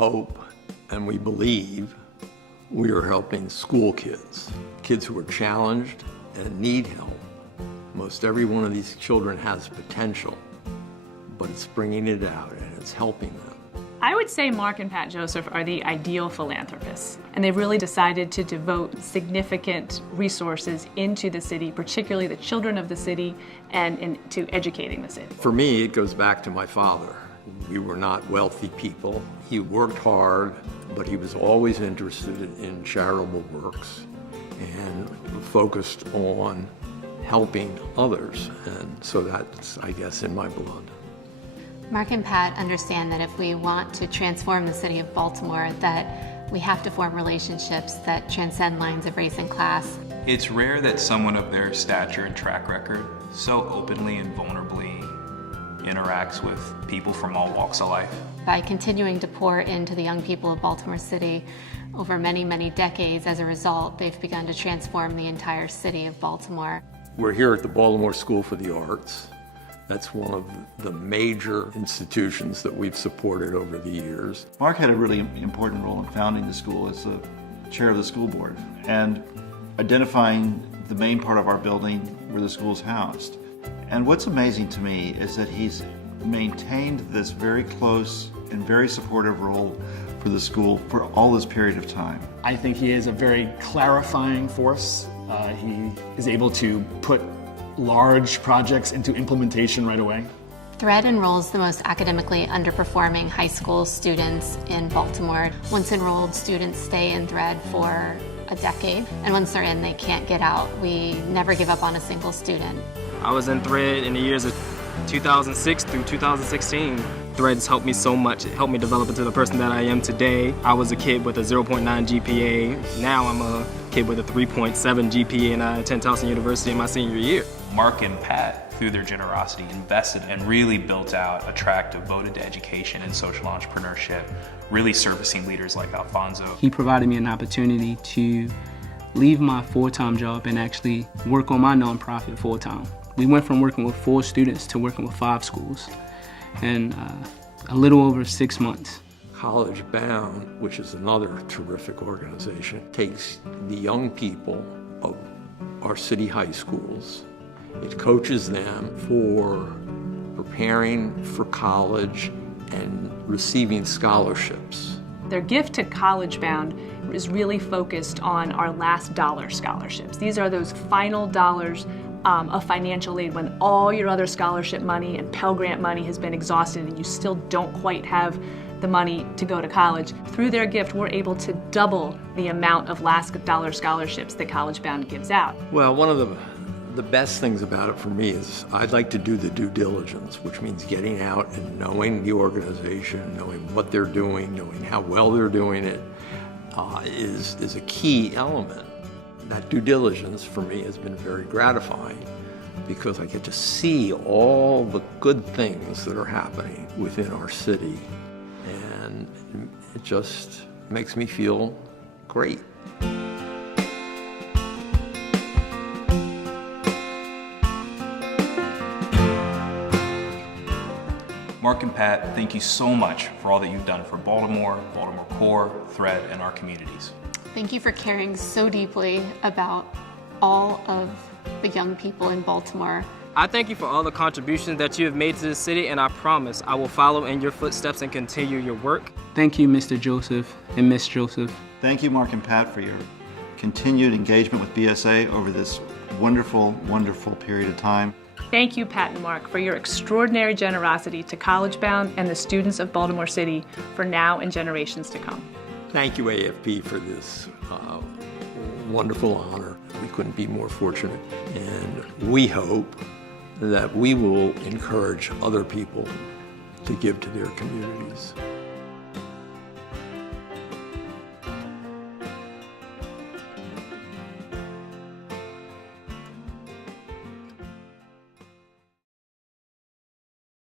hope and we believe we are helping school kids who are challenged and need help. Most every one of these children has potential, but it's bringing it out and it's helping them. I would say Mark and Pat Joseph are the ideal philanthropists, and they've really decided to devote significant resources into the city, particularly the children of the city, and into educating the city. For me, it goes back to my father. We were not wealthy people. He worked hard, but he was always interested in charitable works and focused on helping others, and so that's, I guess, in my blood. Mark and Pat understand that if we want to transform the city of Baltimore, that we have to form relationships that transcend lines of race and class. It's rare that someone of their stature and track record so openly and vulnerably interacts with people from all walks of life. By continuing to pour into the young people of Baltimore City over many, many decades, as a result, they've begun to transform the entire city of Baltimore. We're here at the Baltimore School for the Arts. That's one of the major institutions that we've supported over the years. Mark had a really important role in founding the school as the chair of the school board and identifying the main part of our building where the school's housed. And what's amazing to me is that he's maintained this very close and very supportive role for the school for all this period of time. I think he is a very clarifying force. He is able to put large projects into implementation right away. THREAD enrolls the most academically underperforming high school students in Baltimore. Once enrolled, students stay in THREAD for a decade, and once they're in, they can't get out. We never give up on a single student. I was in THREAD in the years of 2006 through 2016. THREAD has helped me so much. It helped me develop into the person that I am today. I was a kid with a 0.9 GPA. Now I'm a kid with a 3.7 GPA, and I attend Towson University in my senior year. Mark and Pat, through their generosity, invested and really built out a track devoted to education and social entrepreneurship, really servicing leaders like Alfonso. He provided me an opportunity to leave my full-time job and actually work on my nonprofit full-time. We went from working with 4 students to working with 5 schools in a little over 6 months. College Bound, which is another terrific organization, takes the young people of our city high schools. It coaches them for preparing for college and receiving scholarships. Their gift to College Bound is really focused on our last dollar scholarships. These are those final dollars of financial aid when all your other scholarship money and Pell Grant money has been exhausted and you still don't quite have the money to go to college. Through their gift, we're able to double the amount of last dollar scholarships that College Bound gives out. Well, one of the best things about it for me is I'd like to do the due diligence, which means getting out and knowing the organization, knowing what they're doing, knowing how well they're doing it, is a key element. That due diligence for me has been very gratifying because I get to see all the good things that are happening within our city, and it just makes me feel great. Mark and Pat, thank you so much for all that you've done for Baltimore, Baltimore Core, THREAD, and our communities. Thank you for caring so deeply about all of the young people in Baltimore. I thank you for all the contributions that you have made to the city, and I promise I will follow in your footsteps and continue your work. Thank you, Mr. Joseph and Miss Joseph. Thank you, Mark and Pat, for your continued engagement with BSA over this wonderful, wonderful period of time. Thank you, Pat and Mark, for your extraordinary generosity to College Bound and the students of Baltimore City for now and generations to come. Thank you, AFP, for this wonderful honor. We couldn't be more fortunate, and we hope that we will encourage other people to give to their communities.